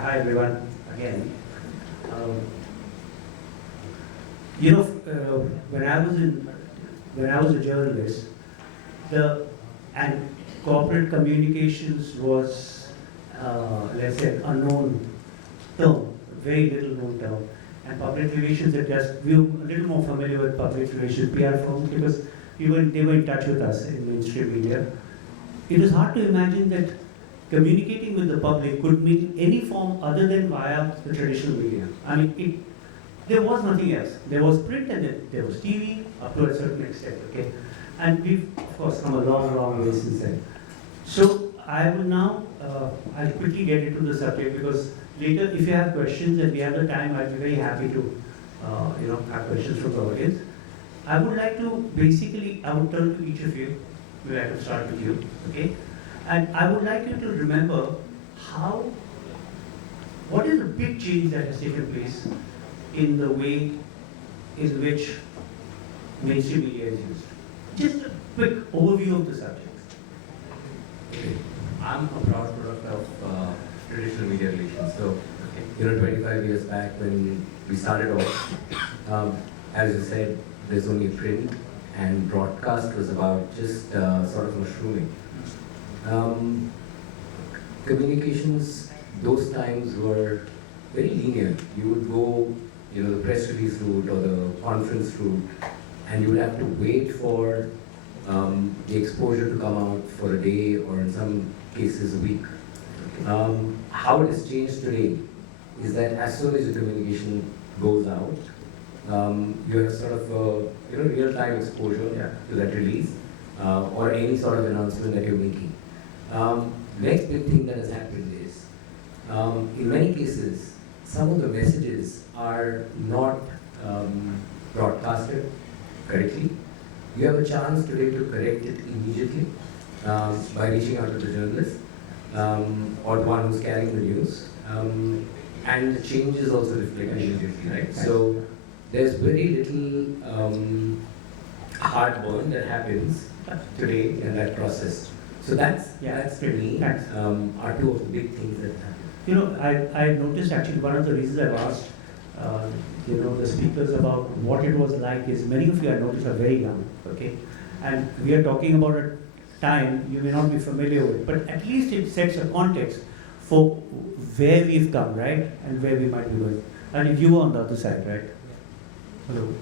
Hi everyone, again. Um, when I was a journalist, the and corporate communications was, let's say, an unknown term, very little known term, and public relations we were a little more familiar with public relations PR firms because they were in touch with us in mainstream media. It was hard to imagine that communicating with the public could mean any form other than via the traditional media. I mean, there was nothing else. There was print and then there was TV up to a certain extent, okay? And we've, of course, come a long, long way since then. So I will now, I'll quickly get into the subject because later, if you have questions and we have the time, I'll be very happy to, have questions from the audience. I would like to basically, I would turn to each of you. Maybe I can start with you, okay? And I would like you to remember what is the big change that has taken place in the way in which mainstream media is used. Just a quick overview of the subject. Okay. I'm a proud product of traditional media relations. So, 25 years back when we started off, as you said, there's only print and broadcast was about just sort of mushrooming. Communications those times were very linear. You would go, the press release route or the conference route, and you would have to wait for the exposure to come out for a day or in some cases a week. How it has changed today is that as soon as the communication goes out, you have sort of real-time exposure to that release or any sort of announcement that you're making. Next big thing that has happened is, in many cases, some of the messages are not broadcasted correctly. You have a chance today to correct it immediately by reaching out to the journalist or the one who's carrying the news. And the change is also reflected immediately, right? So there's very little heartburn that happens today in that process. So that's for me are two of the big things that happen. I noticed actually one of the reasons I've asked the speakers about what it was like is many of you I noticed are very young, okay? And we are talking about a time you may not be familiar with, but at least it sets a context for where we've come, right? And where we might be going. And if you were on the other side, right? Hello.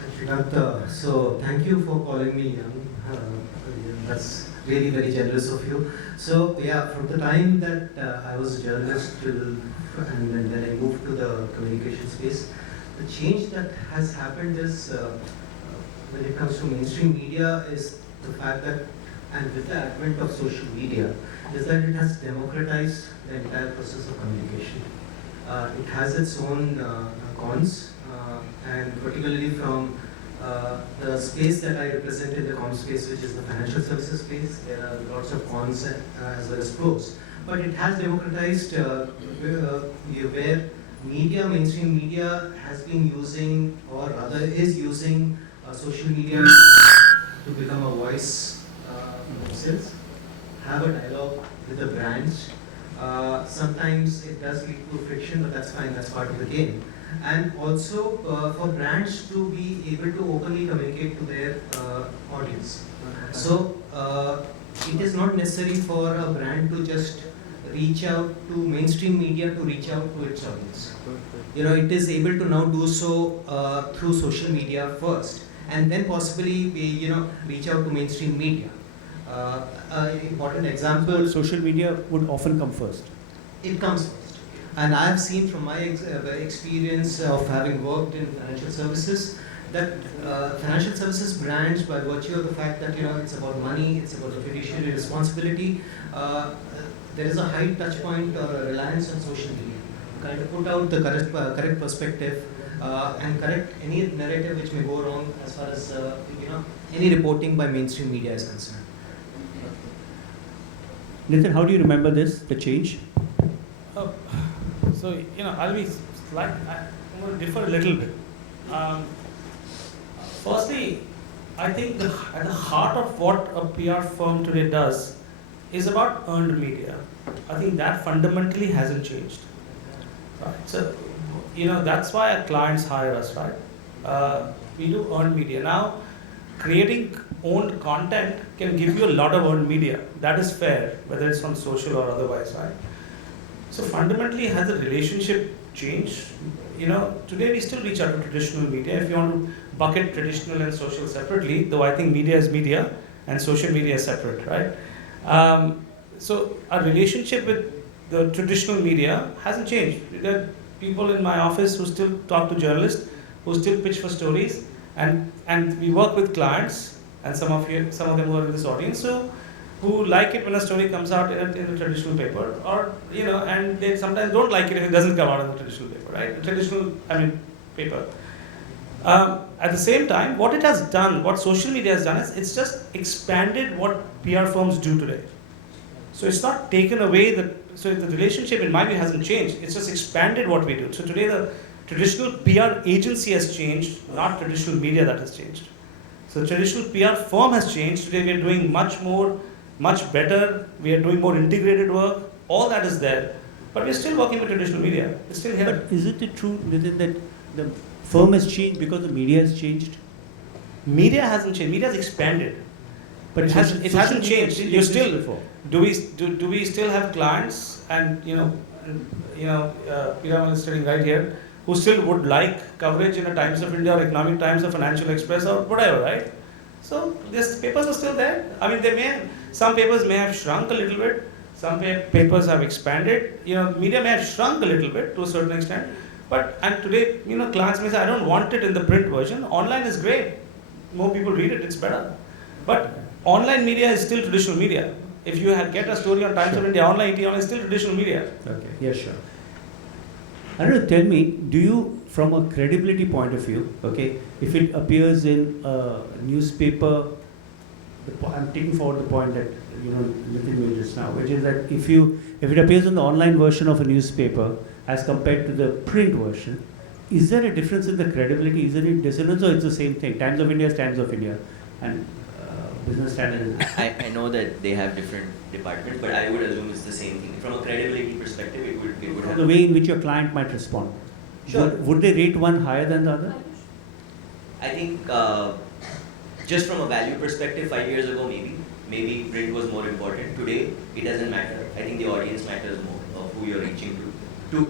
Shashikant, so thank you for calling me young. That's really very generous of you. So yeah, from the time that I was a journalist and then I moved to the communication space, the change that has happened is when it comes to mainstream media is the fact that, and with the advent of social media, is that it has democratized the entire process of communication. It has its own cons, and particularly from the space that I represent in the comm space, which is the financial services space, there are lots of cons as well as pros. But it has democratized where mainstream media has been using, or rather is using social media to become a voice themselves, have a dialogue with the brands. Sometimes it does lead to friction, but that's fine, that's part of the game. And also for brands to be able to openly communicate to their audience. So it is not necessary for a brand to just reach out to mainstream media to reach out to its audience. It is able to now do so through social media first, and then possibly reach out to mainstream media. An important example. Social media would often come first. It comes first. And I have seen from my experience of having worked in financial services that financial services brands, by virtue of the fact that it's about money, it's about the fiduciary responsibility, there is a high touch point or a reliance on social media. Kind of put out the correct perspective and correct any narrative which may go wrong as far as any reporting by mainstream media is concerned. Nitin, how do you remember the change? So, I'll be I'm going to differ a little bit. Firstly, I think at the heart of what a PR firm today does is about earned media. I think that fundamentally hasn't changed. Right? So, that's why our clients hire us, right? We do earned media. Now, creating owned content can give you a lot of earned media. That is fair, whether it's from social or otherwise, right? So fundamentally, has the relationship changed? Today we still reach out to traditional media. If you want to bucket traditional and social separately, though I think media is media and social media is separate, right? So our relationship with the traditional media hasn't changed. There are people in my office who still talk to journalists, who still pitch for stories, and we work with clients, and some of them who are in this audience, who like it when a story comes out in a traditional paper, or and they sometimes don't like it if it doesn't come out in the traditional paper, right? The traditional, paper. At the same time, what it has done, what social media has done, is it's just expanded what PR firms do today. So it's not taken away so the relationship in my view hasn't changed. It's just expanded what we do. So today the traditional PR agency has changed, not traditional media that has changed. So the traditional PR firm has changed. Today we are doing much more, much better. We are doing more integrated work. All that is there. But we're still working with traditional media. It's still here. But isn't it true, Nitin, that the firm has changed because the media has changed? Media hasn't changed. Media has expanded. But it hasn't changed. You still before. do we still have clients, and Piramal is sitting right here, who still would like coverage in a Times of India or Economic Times or Financial Express or whatever, right? So these papers are still there. Some papers may have shrunk a little bit. Some papers have expanded. Media may have shrunk a little bit to a certain extent. And today, clients may say, I don't want it in the print version. Online is great. More people read it, it's better. But online media is still traditional media. If you get a story on Times of India, online is still traditional media. Okay, yeah, sure. Aniruddha, tell me, do you, from a credibility point of view, okay, if it appears in a newspaper, I'm taking forward the point that Nitin made just now, which is that if it appears in the online version of a newspaper as compared to the print version, is there a difference in the credibility? Is there any dissonance, or it's the same thing? Times of India is Times of India, and Business Standard is. I know that they have different departments, but I would assume it's the same thing. From a credibility perspective, it would have. The way in which your client might respond. Sure. Would they rate one higher than the other? I think just from a value perspective, 5 years ago, maybe print was more important. Today, it doesn't matter. I think the audience matters more of who you're reaching to.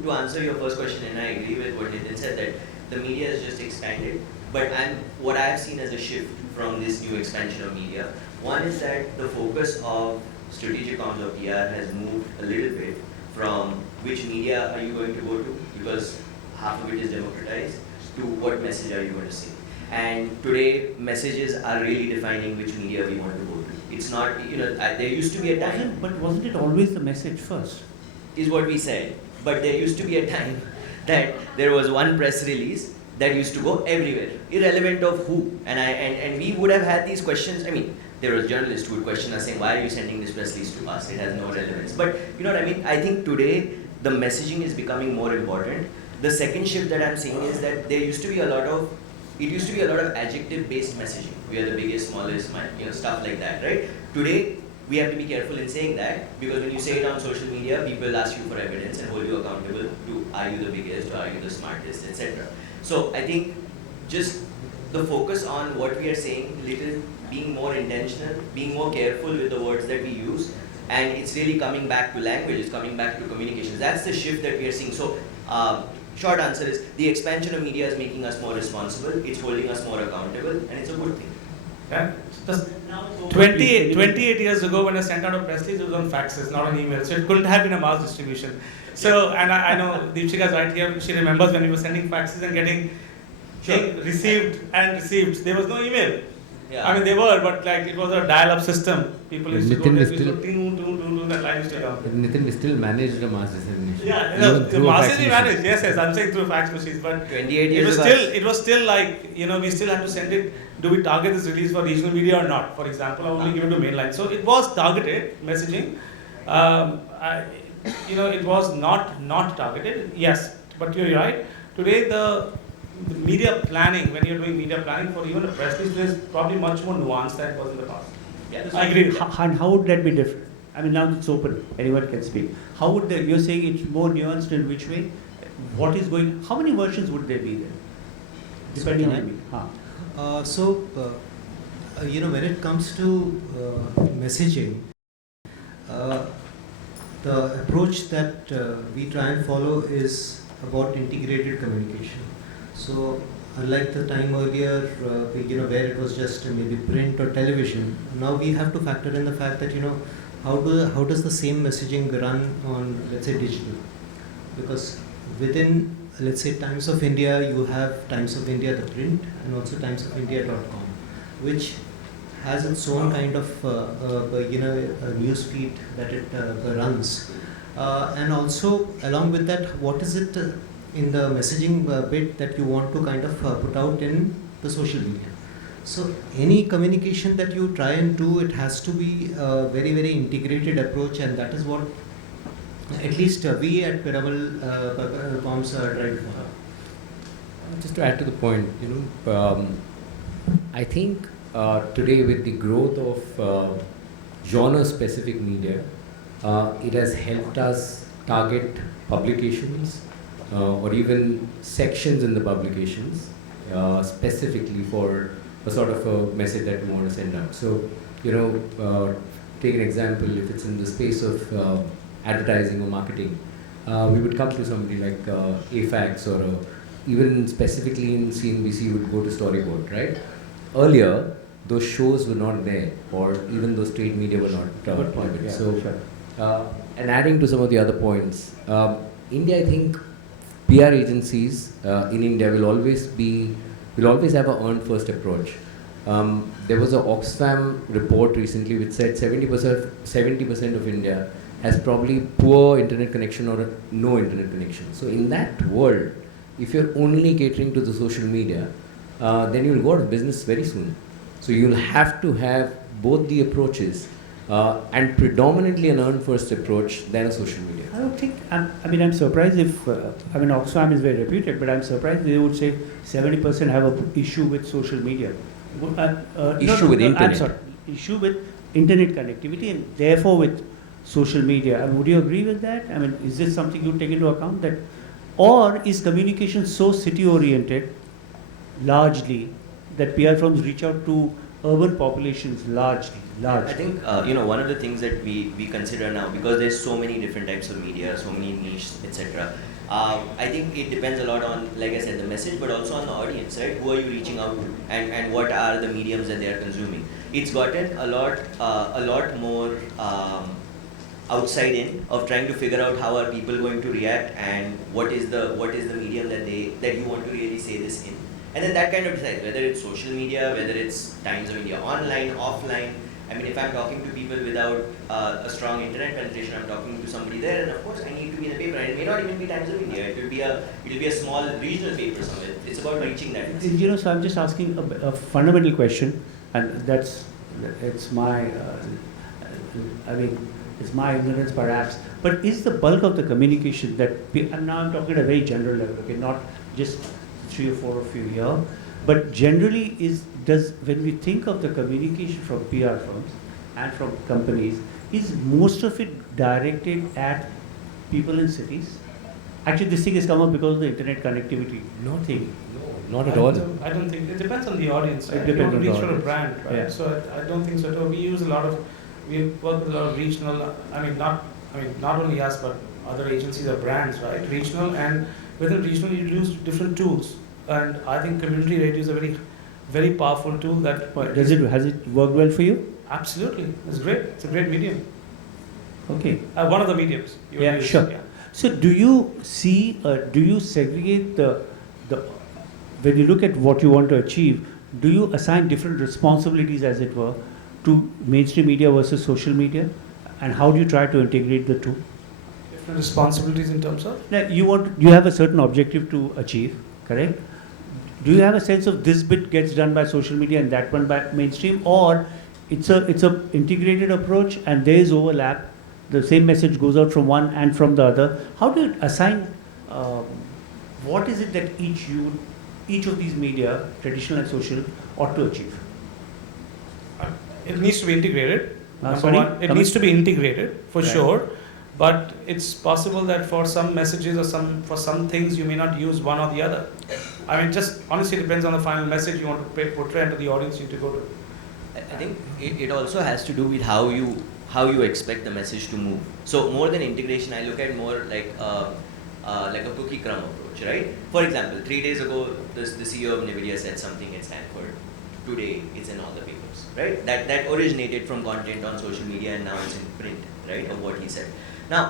To answer your first question, and I agree with what Nitin said, that the media has just expanded. But what I have seen as a shift from this new expansion of media, one is that the focus of strategic comms of PR has moved a little bit from which media are you going to go to, because half of it is democratized, to what message are you going to say. And today, messages are really defining which media we want to go to. It's not, there used to be a time. But wasn't it always the message first? Is what we said. But there used to be a time that there was one press release that used to go everywhere, irrelevant of who. And we would have had these questions. There was journalists who would question us saying, why are you sending this press release to us? It has no relevance. But you know what I mean? I think today the messaging is becoming more important. The second shift that I'm seeing is that it used to be a lot of adjective-based messaging. We are the biggest, smallest, stuff like that, right? Today, we have to be careful in saying that, because when you say it on social media, people ask you for evidence and hold you accountable to, are you the biggest, or are you the smartest, etc. So I think just the focus on what we are saying, being more intentional, being more careful with the words that we use, and it's really coming back to language, it's coming back to communications. That's the shift that we are seeing. So short answer is, the expansion of media is making us more responsible, it's holding us more accountable, and it's a good thing. Okay? 28 years ago, when I sent out a press release, it was on faxes, not on email. So it couldn't have been a mass distribution. So, and I know Deepshika's right here, she remembers when we were sending faxes and getting received. There was no email. Yeah. They were, but it was a dial-up system. People used to go Nitin, there, that line used to come. Nitin, we still managed the mass dissemination. Yeah, the masses we managed, yes, I'm saying through fax machines, but 28 years it was still we still had to send it. Do we target this release for regional media or not? For example, I only give it to mainline. So it was targeted messaging. It was not targeted. Yes, but you're right. Today the media planning, when you're doing media planning for even a press release, is probably much more nuanced than it was in the past. Yeah. I agree with that. And how would that be different? I mean, now it's open, anyone can speak. How would you're saying it's more nuanced in which way? What is going, how many versions would there be there? Depending on me. When it comes to messaging, the approach that we try and follow is about integrated communication. So, unlike the time earlier, where it was just maybe print or television, now we have to factor in the fact that how does the same messaging run on, let's say, digital? Because within, let's say, Times of India, you have Times of India the print and also timesofIndia.com, which has its own kind of news feed that it runs, and also along with that, what is it in the messaging bit that you want to kind of put out in the social media? So any communication that you try and do, it has to be a very, very integrated approach, and that is what at least we at Piramal Comms are trying for. Just to add to the point, I think today with the growth of genre-specific media, it has helped us target publications or even sections in the publications specifically for a sort of a message that we want to send out. So, take an example, if it's in the space of advertising or marketing, we would come to somebody like afaqs or even specifically in CNBC, would go to storyboard, right? Earlier, those shows were not there, or even those trade media were not prominent. So, and adding to some of the other points, India, I think PR agencies in India will always have an earn first approach. There was an Oxfam report recently which said 70% of India has probably poor internet connection or no internet connection. So in that world, if you're only catering to the social media, then you'll go out of business very soon. So you'll have to have both the approaches and predominantly an earn first approach than a social media. I don't think, I'm surprised if, Oxfam is very reputed, but I'm surprised they would say 70% have an issue with social media. Issue with internet. I'm sorry, issue with internet connectivity and therefore with social media. Would you agree with that? Is this something you take into account, that, or is communication so city oriented largely that PR firms reach out to urban populations largely? I think one of the things that we consider now, because there's so many different types of media, so many niches, etc. I think it depends a lot on, like I said, the message, but also on the audience, right? Who are you reaching out to, and what are the mediums that they are consuming? It's gotten a lot more outside in of trying to figure out how are people going to react and what is the medium that you want to really say this in. And then that kind of decides whether it's social media, whether it's Times of India online, offline. If I'm talking to people without a strong internet penetration, I'm talking to somebody there, and of course I need to be in a paper. And it may not even be Times of India. It will be a small regional paper somewhere. It's about reaching that. So I'm just asking a fundamental question, and it's my ignorance perhaps. But is the bulk of the communication that and now I'm talking at a very general level, okay, not just 3 or 4 of you here, but generally when we think of the communication from PR firms and from companies, is most of it directed at people in cities? Actually, this thing has come up because of the internet connectivity. Nothing. No, not at all. I don't think it depends on the audience. Right? It depends on the reach for a audience. brand, right? Yeah. So I don't think so. We work with a lot of regional. Not only us, but other agencies or brands, right? Regional, and within regional, you use different tools. And I think community radio is a very, very powerful tool that. Has it worked well for you? Absolutely, it's great. It's a great medium. Okay. One of the mediums. Yeah, sure. Yeah. So do you segregate the when you look at what you want to achieve, do you assign different responsibilities, as it were, to mainstream media versus social media? And how do you try to integrate the two? Different responsibilities in terms of? Now, you have a certain objective to achieve, correct? Do you have a sense of this bit gets done by social media and that one by mainstream, or it's a integrated approach and there is overlap, the same message goes out from one and from the other? How do you assign what is it that each of these media, traditional and social, ought to achieve? It needs to be integrated. Number Sorry? one, it needs to be integrated for Right. sure, but it's possible that for some messages or for some things you may not use one or the other. I mean, just honestly depends on the final message you want to portray to the audience you need to go to. I think it also has to do with how you expect the message to move. So more than integration, I look at more like a cookie crumb approach, right? For example, 3 days ago, the CEO of NVIDIA said something in Stanford. Today, it's in all the papers, right? That originated from content on social media and now it's in print, right? Of what he said. Now,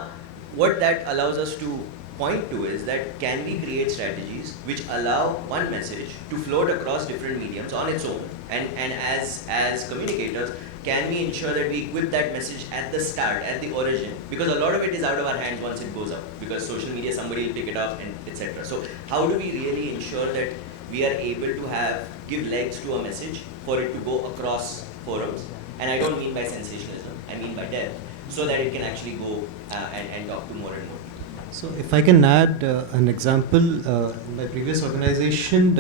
what that allows us to point to is that can we create strategies which allow one message to float across different mediums on its own, and as communicators, can we ensure that we equip that message at the start, at the origin, because a lot of it is out of our hands once it goes up, because social media, somebody will pick it up and etc. So how do we really ensure that we are able to give legs to a message for it to go across forums? And I don't mean by sensationalism, I mean by depth, so that it can actually go and talk to more and more. So if I can add an example, in my previous organization,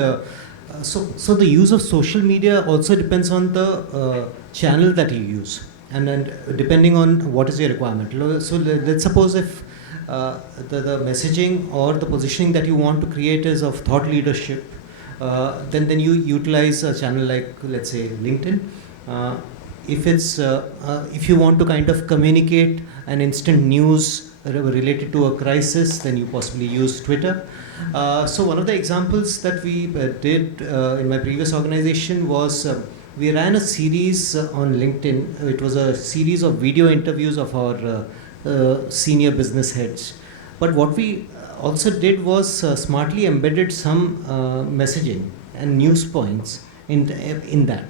so the use of social media also depends on the channel that you use, and then depending on what is your requirement. So let's suppose if the messaging or the positioning that you want to create is of thought leadership, then you utilize a channel like, let's say, LinkedIn. If you want to kind of communicate an instant news related to a crisis, then you possibly use Twitter. So one of the examples that we did in my previous organization was we ran a series on LinkedIn. It was a series of video interviews of our senior business heads. But what we also did was smartly embedded some messaging and news points in that.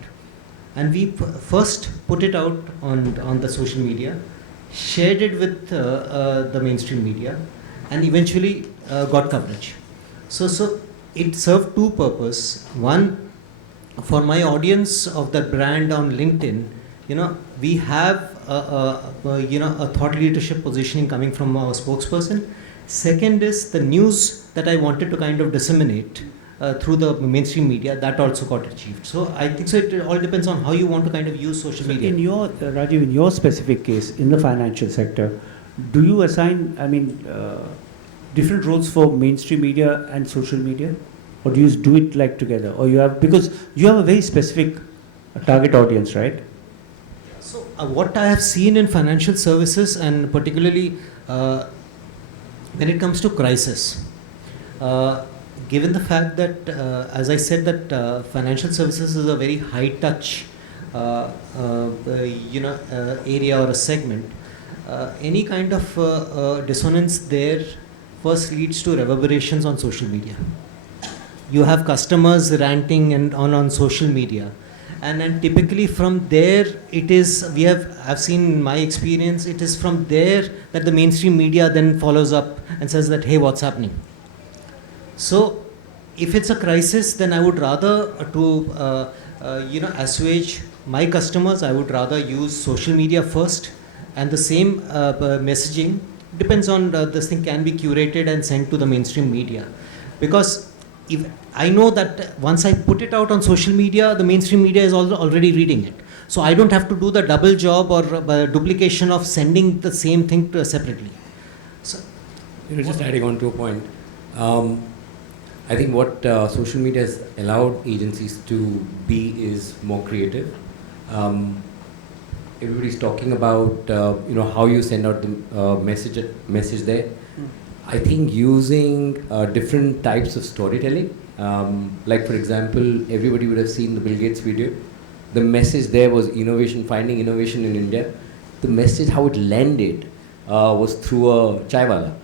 And we first put it out on the social media, shared it with the mainstream media, and eventually got coverage. So it served two purposes. One, for my audience of that brand on LinkedIn, we have a thought leadership positioning coming from our spokesperson. Second is the news that I wanted to kind of disseminate through the mainstream media, that also got achieved. So I think so it all depends on how you want to kind of use social media. In your, Rajiv, in your specific case, in the financial sector, do you assign, different roles for mainstream media and social media? Or do you do it like together? Or because you have a very specific target audience, right? So what I have seen in financial services, and particularly when it comes to crisis, given the fact that, as I said, that financial services is a very high touch, area or a segment, any kind of dissonance there first leads to reverberations on social media. You have customers ranting and on social media, and then typically from there I've seen in my experience, it is from there that the mainstream media then follows up and says that, hey, what's happening? So if it's a crisis, then I would rather assuage my customers, I would rather use social media first, and the same messaging depends on this thing can be curated and sent to the mainstream media, because if I know that once I put it out on social media, the mainstream media is already reading it. So I don't have to do the double job or duplication of sending the same thing separately. So, just adding on to a point. I think what social media has allowed agencies to be is more creative. Everybody's talking about how you send out the message there. I think using different types of storytelling, like for example, everybody would have seen the Bill Gates video. The message there was innovation, finding innovation in India. The message, how it landed, was through a chai wala.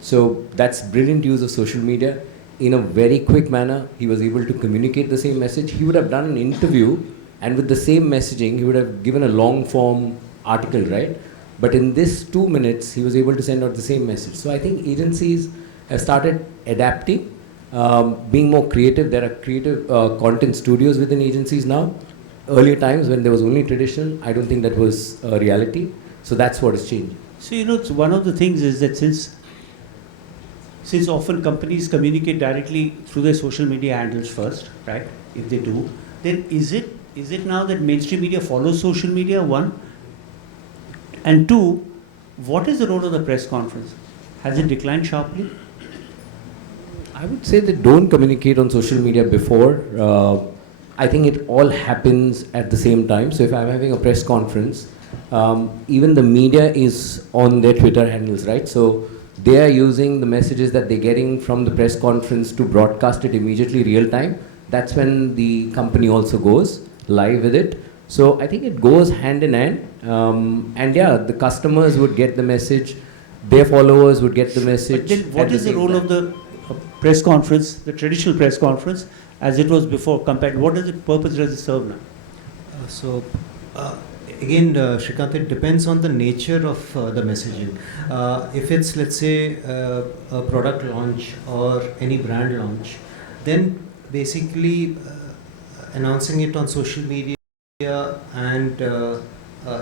So that's brilliant use of social media. In a very quick manner, he was able to communicate the same message. He would have done an interview, and with the same messaging, he would have given a long form article, right? But in this 2 minutes, he was able to send out the same message. So I think agencies have started adapting, being more creative. There are creative content studios within agencies now. Earlier times when there was only traditional, I don't think that was a reality. So that's what has changed. So one of the things is that since often companies communicate directly through their social media handles first, right? If they do, then is it now that mainstream media follows social media, one? And two, what is the role of the press conference? Has it declined sharply? I would say they don't communicate on social media before. I think it all happens at the same time. So if I'm having a press conference, even the media is on their Twitter handles, right? So they are using the messages that they're getting from the press conference to broadcast it immediately real time. That's when the company also goes live with it. So I think it goes hand in hand. And yeah, the customers would get the message, their followers would get the message. But then what is the role of the press conference, the traditional press conference, as it was before compared? What is the purpose does it serve now? Again, Shrikant, it depends on the nature of the messaging. If it's, let's say, a product launch or any brand launch, then basically announcing it on social media and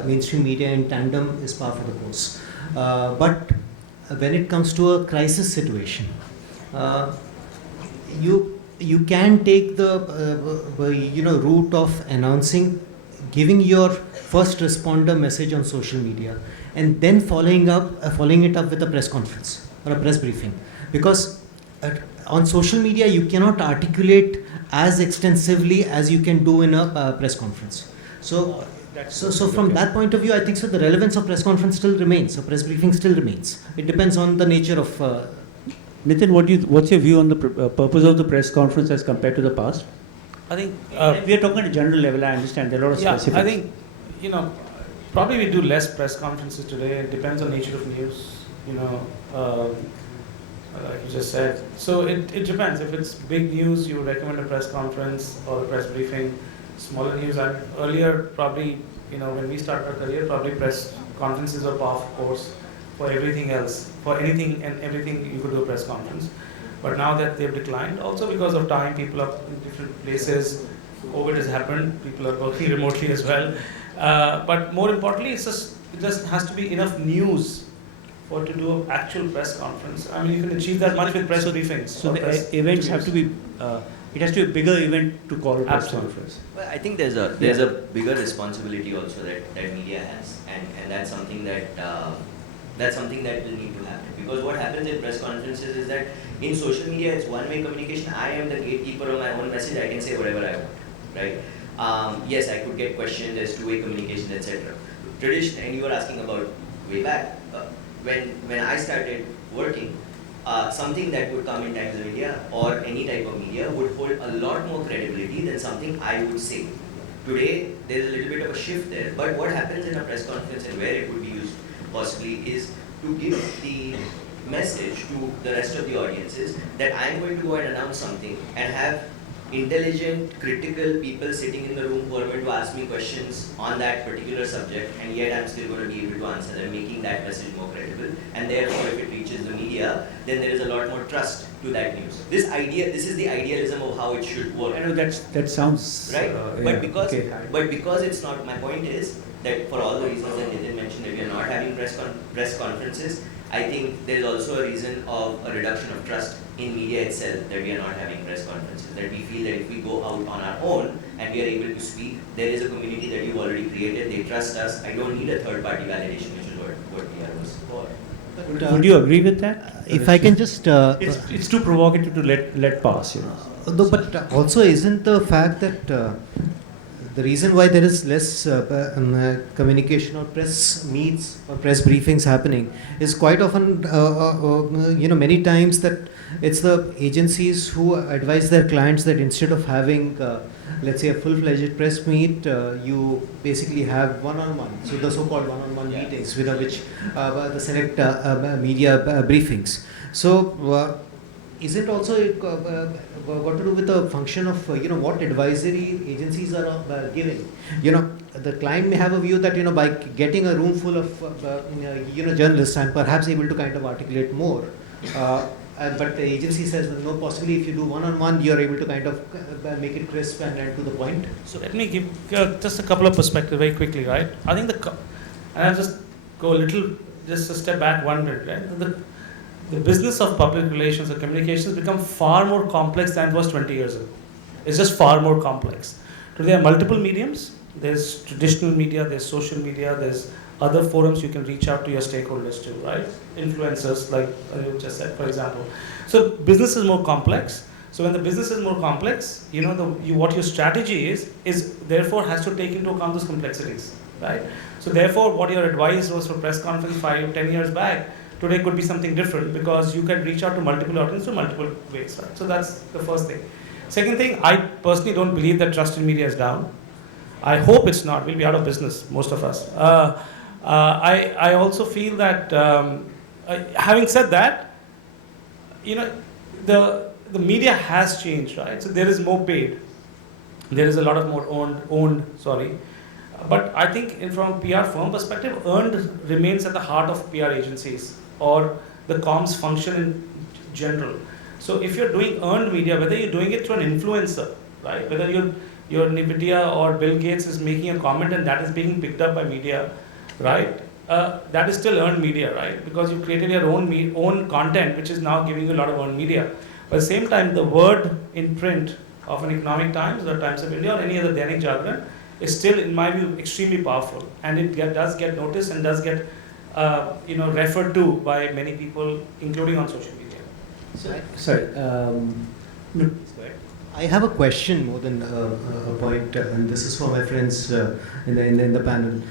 mainstream media in tandem is par for the course. But when it comes to a crisis situation, you can take the route of announcing, giving your first responder message on social media, and then following it up with a press conference or a press briefing, because on social media you cannot articulate as extensively as you can do in a press conference. So from that point of view, I think so the relevance of press conference still remains, so press briefing still remains. It depends on the nature of Nitin, what's your view on the purpose of the press conference as compared to the past? I think We are talking at a general level, I understand there are a lot of specifics. I think, probably we do less press conferences today. It depends on nature of news, like you just said. So it depends. If it's big news, you would recommend a press conference or a press briefing. Smaller news, earlier probably, when we started our career, probably press conferences were par for course for everything else. For anything and everything, you could do a press conference. But now that they've declined, also because of time, people are in different places. COVID has happened. People are working remotely as well. But more importantly, it just has to be enough news to do an actual press conference. I mean, you can achieve that much with press briefings. So the events have to be, it has to be a bigger event to call a press Absolutely. conference. Well, I think there's a bigger responsibility also that media has, and that's something that will need to happen. Because what happens in press conferences is that in social media it's one-way communication. I am the gatekeeper of my own message. I can say whatever I want, right? Yes, I could get questioned. There's two-way communication, etc. Tradition, and you were asking about way back when I started working. Something that would come in Times of India or any type of media would hold a lot more credibility than something I would say. Today, there is a little bit of a shift there. But what happens in a press conference and where it would be used possibly is to give the message to the rest of the audiences that I am going to go and announce something and have intelligent, critical people sitting in the room who are going to ask me questions on that particular subject, and yet I'm still going to be able to answer them, making that message more credible. And therefore, if it reaches the media, then there is a lot more trust to that news. This is the idealism of how it should work. I know that sounds right, but okay. because it's not. My point is that for all the reasons that Nitin mentioned, that we are not having press conferences, I think there is also a reason of a reduction of trust in media itself, that we are not having press conferences. That we feel that if we go out on our own and we are able to speak, there is a community that you've already created. They trust us. I don't need a third-party validation, which is what PR was for. Would you agree with that? If I can just it's too provocative to let pass, No, but also isn't the fact that the reason why there is less communication or press meets or press briefings happening is quite often, many times that it's the agencies who advise their clients that instead of having, let's say, a full-fledged press meet, you basically have one-on-one, so the so-called one-on-one meetings with which the select media briefings. So, is it also got to do with the function of what advisory agencies are giving? The client may have a view that by getting a room full of journalists, I'm perhaps able to kind of articulate more. But the agency says that no, possibly if you do one-on-one, you're able to kind of make it crisp and to the point. So let me give just a couple of perspectives very quickly, right? I think and I'll just go just a step back one minute, right? The business of public relations or communications become far more complex than it was 20 years ago. It's just far more complex. Today there are multiple mediums. There's traditional media, there's social media, there's other forums you can reach out to your stakeholders to, right? Influencers, like you just said, for example. So business is more complex. So when the business is more complex, what your strategy is therefore has to take into account those complexities, right? So therefore, what your advice was for press conference 5-10 years back, today could be something different because you can reach out to multiple audiences through multiple ways, right? So that's the first thing. Second thing, I personally don't believe that trust in media is down. I hope it's not. We'll be out of business, most of us. I also feel that, having said that, the media has changed, right? So there is more paid. There is a lot of more owned. But I think from a PR firm perspective, earned remains at the heart of PR agencies or the comms function in general. So if you're doing earned media, whether you're doing it through an influencer, right? Whether your NVIDIA or Bill Gates is making a comment and that is being picked up by media, right? That is still earned media, right? Because you created your own content, which is now giving you a lot of earned media. But at the same time, the word in print of an Economic Times or Times of India or any other Dainik Jagran is still, in my view, extremely powerful, and it does get noticed and does get referred to by many people, including on social media. Sorry. No. I have a question more than a point, and this is for my friends in the panel.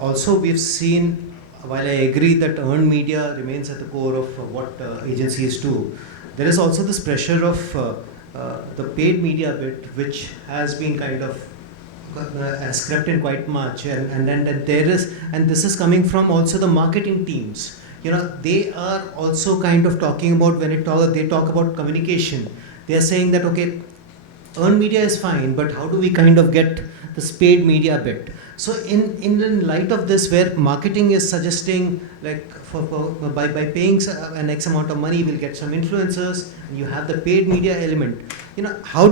Also we've seen, while I agree that earned media remains at the core of what agencies do, there is also this pressure of the paid media bit, which has been kind of has crept in quite much, and then there is, and this is coming from also the marketing teams. They are also kind of talking about, when they talk about communication, they are saying that, okay, earned media is fine, but how do we kind of get this paid media bit? So in light of this, where marketing is suggesting, like by paying an X amount of money, we'll get some influencers, and you have the paid media element. How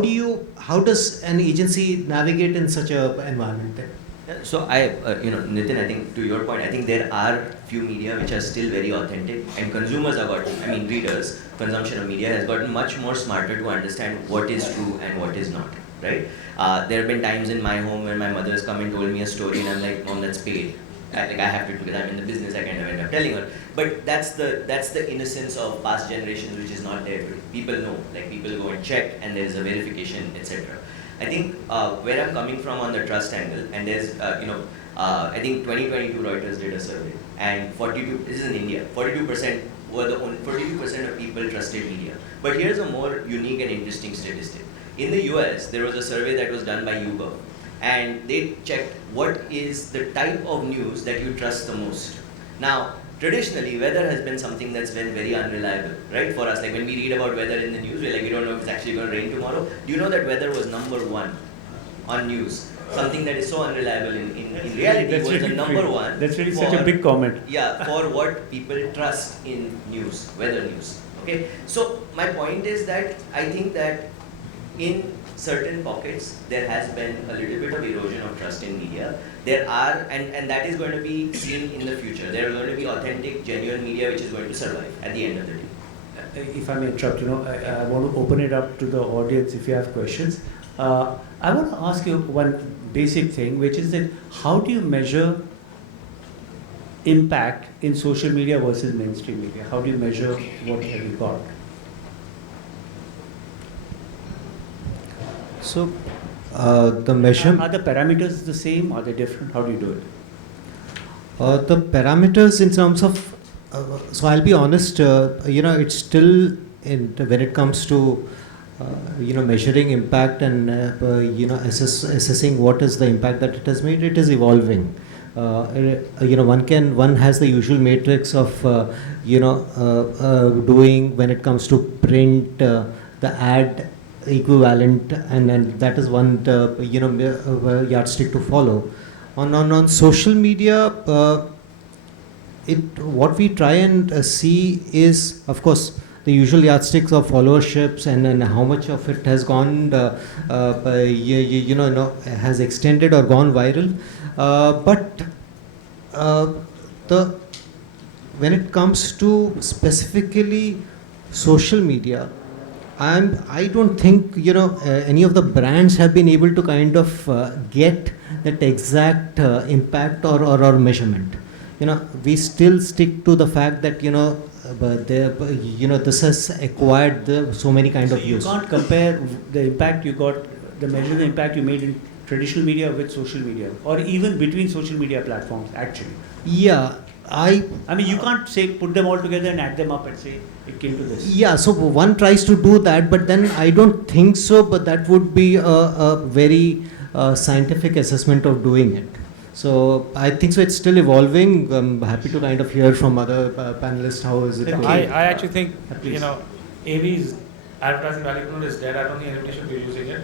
does an agency navigate in such a environment then? Yeah, so Nitin, I think to your point, I think there are few media which are still very authentic, and consumers readers, consumption of media has gotten much more smarter to understand what is true and what is not, right? There have been times in my home when my mother has come and told me a story and I'm like, Mom, that's paid. I have to, because I'm in the business, I kind of end up telling her. But that's the innocence of past generations, which is not there today. People know, like people go and check and there's a verification, etc. I think where I'm coming from on the trust angle, and there's, I think 2022 Reuters did a survey, and 42, this is in India, 42% were the only, 42% of people trusted media. But here's a more unique and interesting statistic. In the US, there was a survey that was done by YouGov, and they checked what is the type of news that you trust the most. Now, traditionally, weather has been something that's been very unreliable, right? For us, like when we read about weather in the news, we're like, we don't know if it's actually going to rain tomorrow. Do you know that weather was number one on news? Something that is so unreliable in reality was really the number one. That's really such a big comment. Yeah, for what people trust in news, weather news. Okay, so my point is that I think that in certain pockets, there has been a little bit of erosion of trust in media. There are, and that is going to be seen in the future. There are going to be authentic, genuine media which is going to survive at the end of the day. If I may interrupt, I want to open it up to the audience if you have questions. I want to ask you one basic thing, which is that how do you measure impact in social media versus mainstream media? How do you measure what have you got? So, the measure... Are the parameters the same? Are they different? How do you do it? The parameters in terms of... so I'll be honest, it's still, when it comes to, measuring impact and, assessing what is the impact that it has made, it is evolving. One has the usual matrix of, doing when it comes to print, the ad equivalent, and that is one yardstick to follow. On social media, what we try and see is, of course, the usual yardsticks of followerships and how much of it has gone, has extended or gone viral. But when it comes to specifically social media, I don't think, any of the brands have been able to kind of get that exact impact or measurement. We still stick to the fact that, this has acquired so many kind of You use. can't compare the impact you got, the impact you made in traditional media with social media, or even between social media platforms, actually. Yeah, I mean, you can't say, put them all together and add them up and say, it came to this. Yeah, so one tries to do that, but then I don't think so, but that would be a very scientific assessment of doing it. So I think so it's still evolving. I'm happy to kind of hear from other panelists how is it Okay. going. I actually think, Please. AV's advertising value equivalent is dead. I don't think anybody should be using it.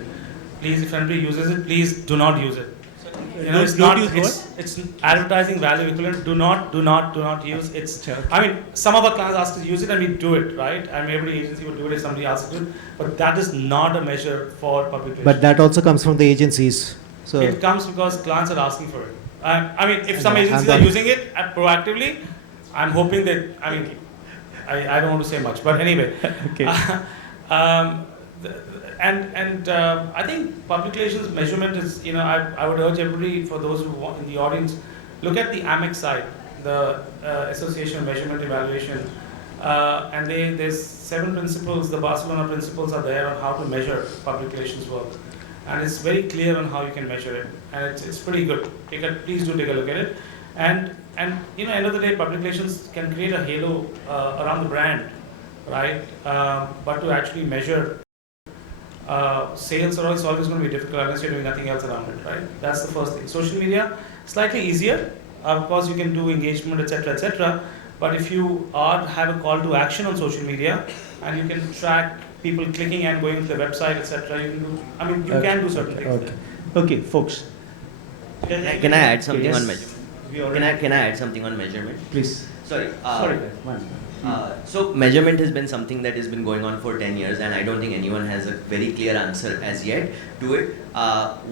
Please, if anybody uses it, please do not use it. It's Don't not. use It's advertising value equivalent. Do not use. It's. I mean, some of our clients ask us to use it, and we do it, right? And every agency will do it if somebody asks to do it. But that is not a measure for publication. But that also comes from the agencies. So It comes because clients are asking for it. I mean, if some And agencies that- are using it proactively, I'm hoping that. I mean, I don't want to say much, but anyway. Okay. I think public relations measurement is, I would urge everybody, for those who want in the audience, look at the AMEC site, the Association of Measurement Evaluation, and there's 7 principles. The Barcelona principles are there on how to measure public relations work, and it's very clear on how you can measure it, and it's pretty good. Please do take a look at it, and end of the day, public relations can create a halo around the brand, right? But to actually measure sales are always going to be difficult unless you're doing nothing else around it, right? That's the first thing. Social media, slightly easier. Of course, you can do engagement, etc., etc. But if you have a call to action on social media, and you can track people clicking and going to the website, etc., you can do. I mean, you can do certain things. Okay. Okay, folks. Can I add something Yes. on measurement? Can I add something on measurement? Please. Sorry. Sorry, guys. One. So measurement has been something that has been going on for 10 years, and I don't think anyone has a very clear answer as yet to it.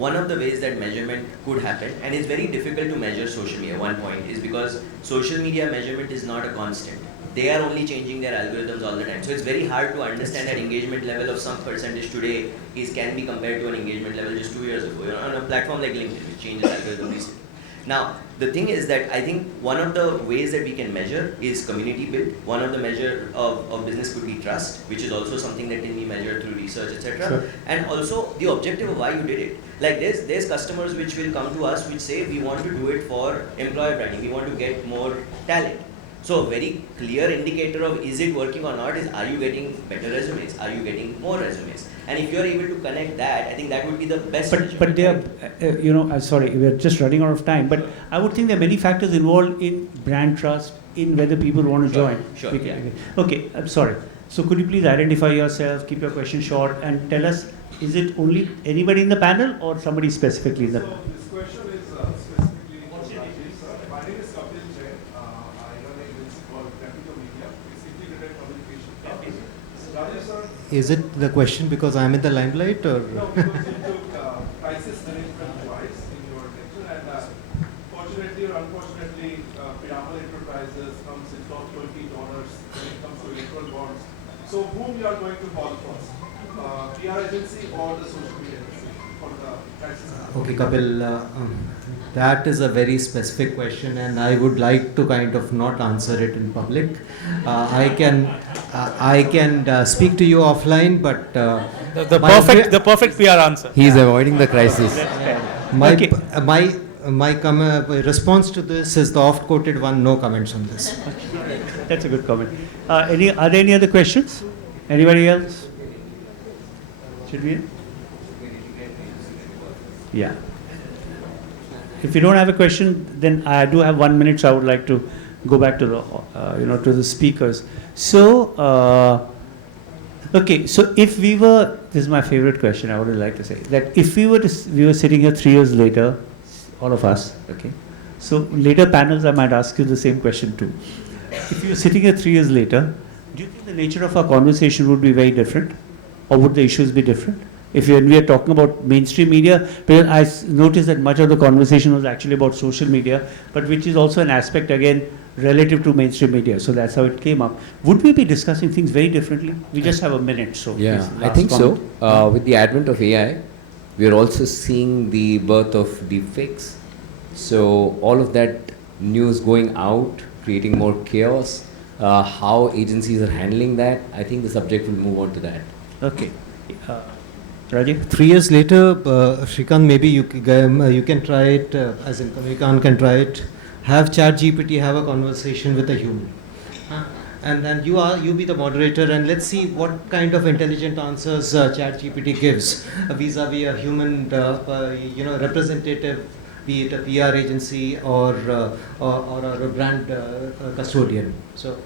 One of the ways that measurement could happen, and it's very difficult to measure social media, one point, is because social media measurement is not a constant. They are only changing their algorithms all the time. So it's very hard to understand that engagement level of some percentage today can be compared to an engagement level just 2 years ago. On a platform like LinkedIn, which changes algorithm recently. Now, the thing is that I think one of the ways that we can measure is community build. One of the measure of business could be trust, which is also something that can be measured through research, etc. Sure. And also the objective of why you did it. Like there's customers which will come to us which say we want to do it for employer branding. We want to get more talent. So a very clear indicator of is it working or not is, are you getting better resumes? Are you getting more resumes? And if you are able to connect that, I think that would be the best. But they are, sorry, we're just running out of time. But I would think there are many factors involved in brand trust, in whether people want to join. Sure, yeah. Okay, I'm sorry. So could you please identify yourself, keep your question short, and tell us, is it only anybody in the panel or somebody specifically in the panel? So this question is specifically for Rajiv, sir. My name is Kapil Jain. I run an agency called Capital Media. It's integrated communication company. Rajiv, sir. is it the question because I'm in the limelight or? No, because you took crisis management twice in your lecture, and fortunately or unfortunately, Piramal Enterprises comes in top 20 donors when it comes to electoral bonds. So whom you are going to call first? PR agency or the social media agency for the crisis management? Okay, Kapil, that is a very specific question, and I would like to kind of not answer it in public. I can speak to you offline, but The perfect PR answer. He is avoiding the crisis. my Okay. response to this is the oft-quoted one: no comments on this. That's a good comment. Are there any other questions? Anybody else? Should we? Yeah. If you don't have a question, then I do have 1 minute, so I would like to go back to the, to the speakers. So, okay. So if we were, this is my favorite question. I would like to say that if we were sitting here 3 years later, all of us. Okay. So later panels, I might ask you the same question too. If you were sitting here 3 years later, do you think the nature of our conversation would be very different, or would the issues be different? if we are talking about mainstream media, because noticed that much of the conversation was actually about social media, but which is also an aspect again relative to mainstream media. So that's how it came up. Would we be discussing things very differently? We just have a minute, so Yeah, please, I last think comment. so. With the advent of AI, we are also seeing the birth of deepfakes. So all of that news going out, creating more chaos, how agencies are handling that, I think the subject will move on to that. Okay. Rajiv? 3 years later, Sreekant, maybe you can try it, as in Sreekant can try it. Have ChatGPT have a conversation with a human, and then you be the moderator, and let's see what kind of intelligent answers ChatGPT gives vis-a-vis a human, representative, be it a PR agency or a brand custodian. So.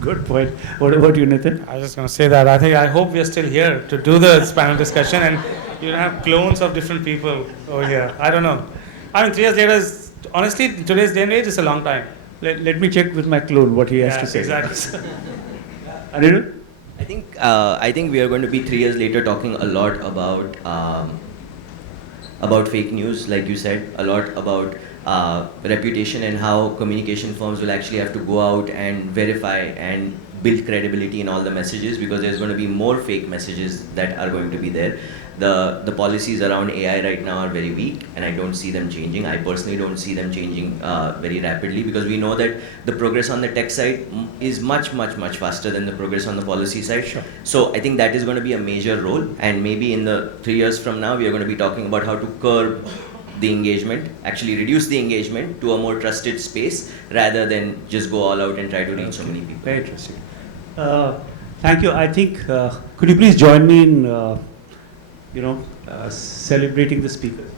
Good point. What about you, Nitin? I was just going to say that. I hope we are still here to do this panel discussion and you don't have clones of different people over here. I don't know. I mean, 3 years later is, honestly, in today's day and age, it's a long time. Let me check with my clone what he has to say. Exactly. Aniruddha? I think we are going to be 3 years later talking a lot about fake news, like you said, a lot about reputation and how communication firms will actually have to go out and verify and build credibility in all the messages, because there's going to be more fake messages that are going to be there. The policies around AI right now are very weak, and I don't see them changing. I personally don't see them changing very rapidly, because we know that the progress on the tech side is much faster than the progress on the policy side. Sure. So I think that is going to be a major role, and maybe in the 3 years from now, we are going to be talking about how to curb the engagement, actually reduce the engagement to a more trusted space, rather than just go all out and try to reach so many people. Very interesting. Thank you. I think, could you please join me in, celebrating the speakers?